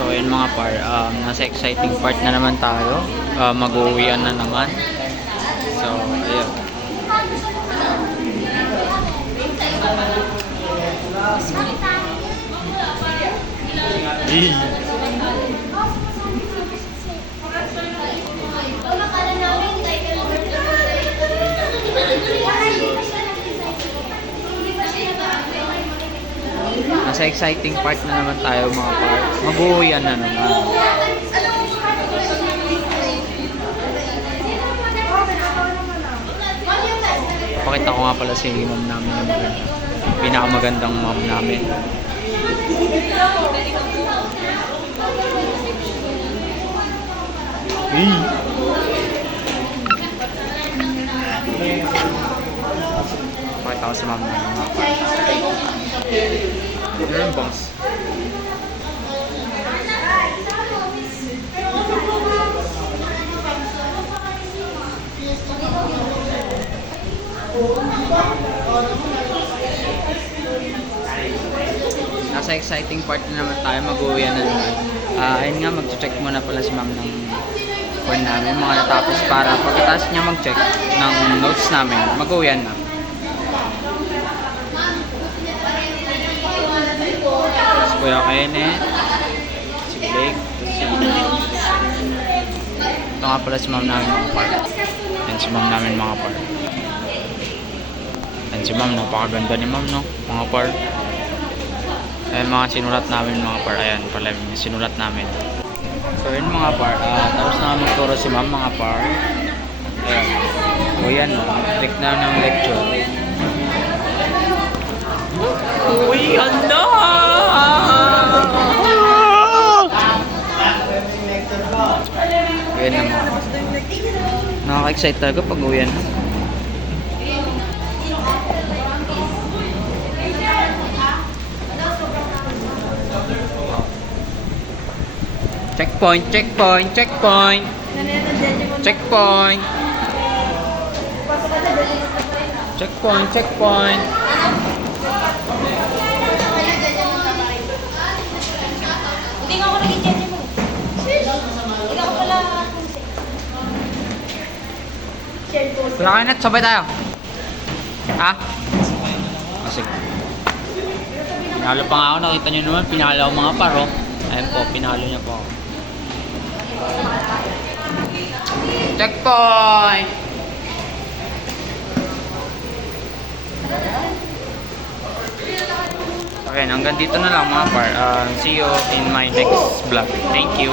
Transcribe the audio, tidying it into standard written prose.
So ayun mga par, nasa exciting part na naman tayo. Mag-uwian na naman. So ayun. Nasa exciting part na naman tayo mga par. Mag-uwian na naman. Pakita ko nga pala si mom namin na maganda. Pinakamagandang mom namin. Pakita ko si mom namin mga par. Ano yung boss? Nasa exciting part na naman tayo, mag-uwian na naman. Ayun nga, mag-check muna pala si ma'am ng phone namin, mga natapos para pagkatapos niya mag-check ng notes namin, mag-uwian na. Si Kuya Kenneth, si Blake, ito nga pala si ma'am namin mga par. Yan si ma'am namin mga par. Yan si ma'am, napakaganda ni ma'am no, mga par. Ayan mga sinulat namin mga par. Ayan pala yung sinulat namin. So yun mga par, tapos na magturo si ma'am mga par. Ayan. O yan no, click na ng lecture. Uy, handa! Ayan na mga. Nakaka-excite talaga pag uwian. Checkpoint, checkpoint, checkpoint. Checkpoint. Checkpoint, checkpoint. Hindi nga ako naging dyan mo. Hindi ako pala Wala kayo net, sabay tayo. Ha? Sige. Pinalo pa nga ako, nakita nyo naman, pinalo ako mga paro. Ayan po, pinalo niya po. Checkpoint! Okay, hanggang dito na lang mga par. See you in my next vlog. Thank you.